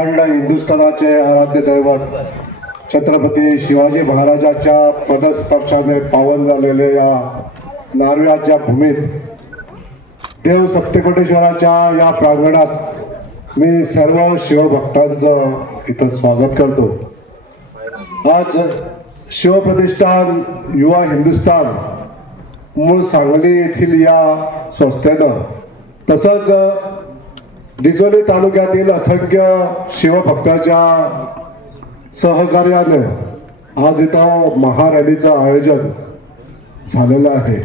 अखंड हिंदुस्थानाचे आराध्य दैवत छत्रपती शिवाजी महाराजांच्या पदस्पर्शाने पावन झालेल्या या नारव्याच्या भूमीत देव सप्तकोटेश्वराच्या या प्रांगणात मी सर्व शिवभक्तांचं इथं स्वागत करतो। आज शिवप्रतिष्ठान युवा हिंदुस्थान मूळ सांगली येथील या संस्थेनं तसंच डिचोली तालुक्यातील असंख्य शिवभक्तांच्या सहकार्याने आज इथं महारॅलीचं आयोजन झालेलं आहे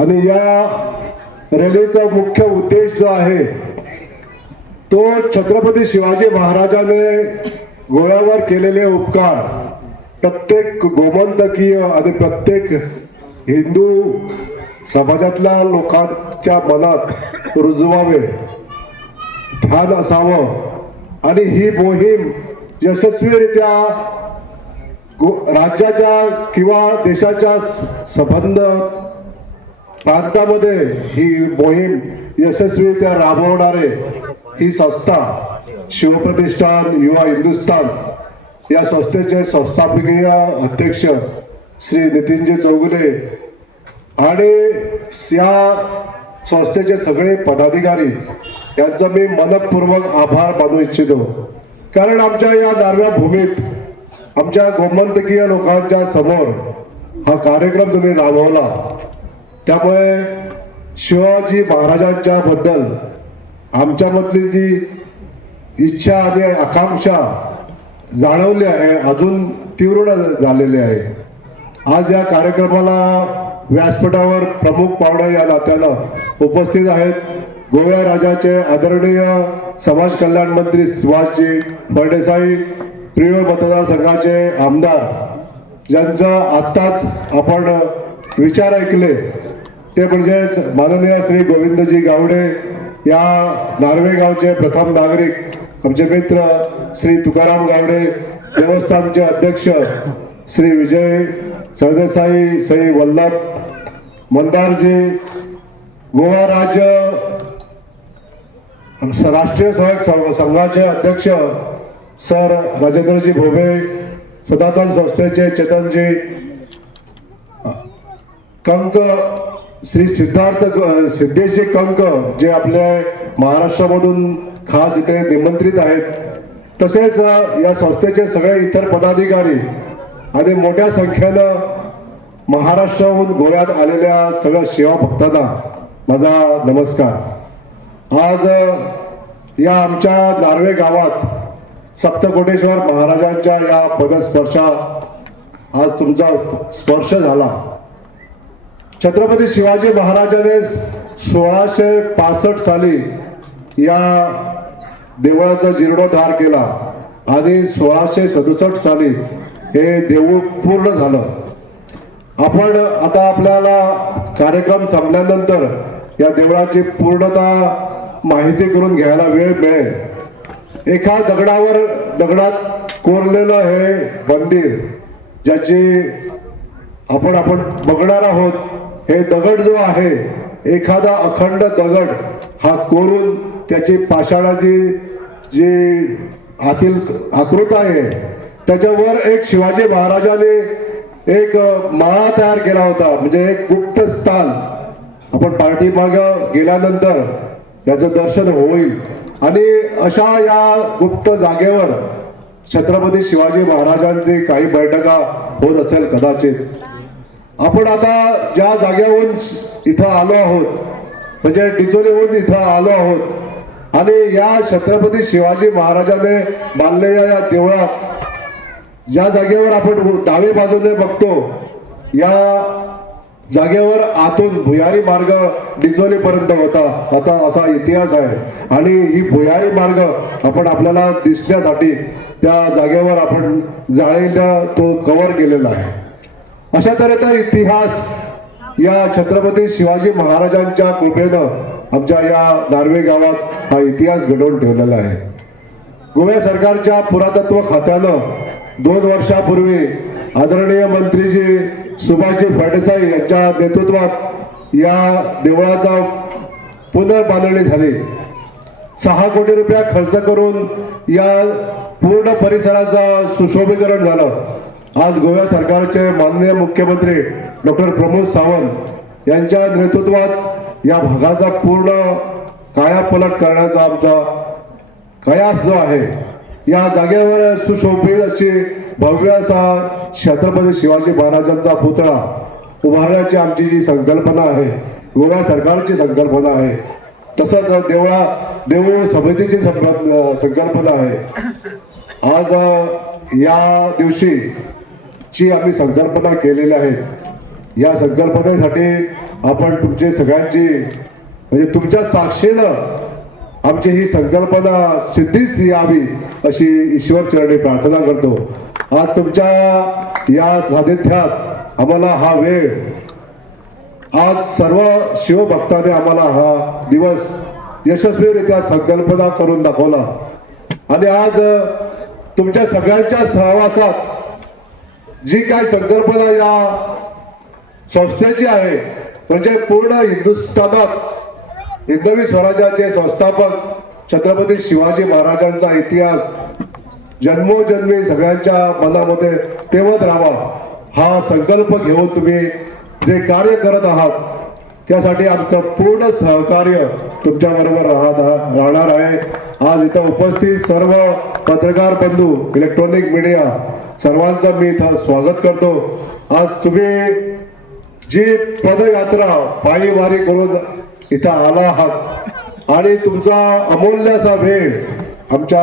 आणि या रॅलीचा मुख्य उद्देश जो आहे तो छत्रपती शिवाजी महाराजांनी गोव्यावर केलेले उपकार प्रत्येक गोमंतकीय आणि प्रत्येक हिंदू समाजातल्या लोकांच्या मनात रुजवावे ध्यान असावं आणि ही मोहीम यशस्वीरित्या राज्याच्या किंवा देशाच्या संबंध प्रांतामध्ये ही मोहीम यशस्वीरित्या राबवणारे ही संस्था शिवप्रतिष्ठान युवा हिंदुस्थान या संस्थेचे संस्थापकीय अध्यक्ष श्री नितीनजी चौगुले आणि या संस्थेचे सगळे पदाधिकारी यांचा मी मनपूर्वक आभार मानू इच्छितो। कारण आमच्या या नारव्या भूमीत आमच्या गोमंतकीय लोकांच्या समोर हा कार्यक्रम तुम्ही राबवला, त्यामुळे शिवाजी महाराजांच्या बद्दल आमच्यामधली जी इच्छा आणि आकांक्षा जाणवली आहे अजून तीव्र झालेली आहे। आज या कार्यक्रमाला व्यासपीठावर प्रमुख पाहुणे या नात्यानं उपस्थित आहेत गोव्या राज्याचे आदरणीय समाज कल्याण मंत्री सुभाषजी फळदेसाई, प्रिय मतदारसंघाचे आमदार ज्यांचा आत्ताच आपण विचार ऐकले ते म्हणजेच माननीय श्री गोविंदजी गावडे, या नार्वे गावचे प्रथम नागरिक आमचे मित्र श्री तुकाराम गावडे, देवस्थानचे अध्यक्ष श्री विजय सरदेसाई, सई वल्लभ मंदारजी, गोवा राज्य राष्ट्रीय सहयोग संघाचे अध्यक्ष सर राजेंद्रजी भोबे, सनातन संस्थेचे चेतनजी कंक, श्री सिद्धेशजी कंक जे आपल्या महाराष्ट्रामधून खास इथे निमंत्रित आहेत, तसेच या संस्थेचे सगळे इतर पदाधिकारी आणि मोठ्या संख्येनं महाराष्ट्राहून गोव्यात आलेल्या सगळ्या शिवभक्तांना माझा नमस्कार। आज या आमच्या नार्वे गावात सप्तकोटेश्वर महाराजांच्या या पदस्पर्शात आज तुमचा स्पर्श झाला। छत्रपती शिवाजी महाराजांनी 1665 साली या देवळाचा जीर्णोद्धार केला आणि 1667 साली हे देऊळ पूर्ण झालं। आपण आता आपल्याला कार्यक्रम संपल्यानंतर या देवळाची पूर्णता माहिती करून घ्यायला वेळ मिळेल। एका दगडात कोरलेलं हे मंदिर ज्याची आपण बघणार आहोत, हे दगड जो आहे एखादा अखंड दगड हा कोरून त्याची पाषाणाची जी आतील आकृती आहे त्याच्यावर एक शिवाजी महाराजांनी एक माळा तयार केला होता, म्हणजे एक गुप्त स्थान। आपण पाठीमाग गेल्यानंतर याचं दर्शन होईल आणि अशा या गुप्त जागेवर छत्रपती शिवाजी महाराजांची काही बैठका होत असेल कदाचित। आपण आता ज्या जागेवरून इथं आलो आहोत म्हणजे डिचोलीहून इथं आलो आहोत आणि या छत्रपती शिवाजी महाराजांनी बांधलेल्या या देवळात ज्या जागेवर आपण डावी बाजूने बघतो या जागेवर आतून भुयारी मार्ग डिचोली पर्यंत होता, आता असा इतिहास आहे आणि ही भुयारी मार्ग आपण आपल्याला दिसण्यासाठी त्या जागेवर आपण जाळीला तो कव्हर केलेला आहे। अशा तऱ्हेचा इतिहास या छत्रपती शिवाजी महाराजांच्या कृपेनं आमच्या या नार्वे गावात हा इतिहास घडवून ठेवलेला आहे। गोव्या सरकारच्या पुरातत्व खात्यानं 2 वर्षापूर्वी आदरणीय मंत्रीजी सुभाषजी फळदेसाई यांच्या नेतृत्वात या देवळाचा पुनर्बांधणी झाली। 6 कोटी रुपये खर्च करून या पूर्ण परिसराचं सुशोभीकरण झालं। आज गोवा सरकारचे माननीय मुख्यमंत्री डॉक्टर प्रमोद सावंत यांच्या नेतृत्वात या भागाचा पूर्ण कायापलट करण्याचा आमचा कयास जो आहे, या जागेवर सुशोभित अशी भव्य असा छत्रपती शिवाजी महाराजांचा पुतळा उभारण्याची आमची जी संकल्पना आहे, गोवा सरकारची संकल्पना आहे, तसंच देऊळ समितीची संकल्पना आहे। आज या दिवशी ची आम्ही संकल्पना केलेली आहे। या संकल्पनेसाठी आपण तुमची सगळ्यांची म्हणजे तुमच्या साक्षीनं आमची ही संकल्पना सिद्धीस यावी अशी ईश्वर चरणी प्रार्थना करतो। आज तुमच्या या सानिध्यात आम्हाला हा वेळ, आज सर्व शिवभक्तांनी आम्हाला हा दिवस यशस्वीरित्या संकल्पना करून दाखवला आणि आज तुमच्या सगळ्यांच्या सहवासात जी काय संकल्पना या संस्थेची आहे, म्हणजे पूर्ण हिंदुस्थानात हिंदवी स्वराज्याचे संस्थापक छत्रपती शिवाजी महाराजांचा इतिहास जन्मोजन्मी सगळ्यांच्या मनामध्ये तेवत राहावा, हा संकल्प घेऊन तुम्ही जे कार्य करत आहात त्यासाठी आमचं पूर्ण सहकार्य तुमच्या बरोबर राहणार आहे। आज इथं उपस्थित सर्व पत्रकार बंधू, इलेक्ट्रॉनिक मीडिया सर्वांचं मी इथं स्वागत करतो। आज तुम्ही जी पदयात्रा पायी वारी करून इथं आला आहात आणि तुमचा अमूल्य असा वेळ आमच्या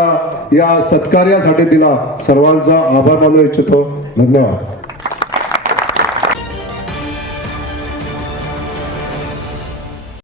या सत्कार्यासाठी दिला, सर्वांचा आभार मानू इच्छितो। धन्यवाद।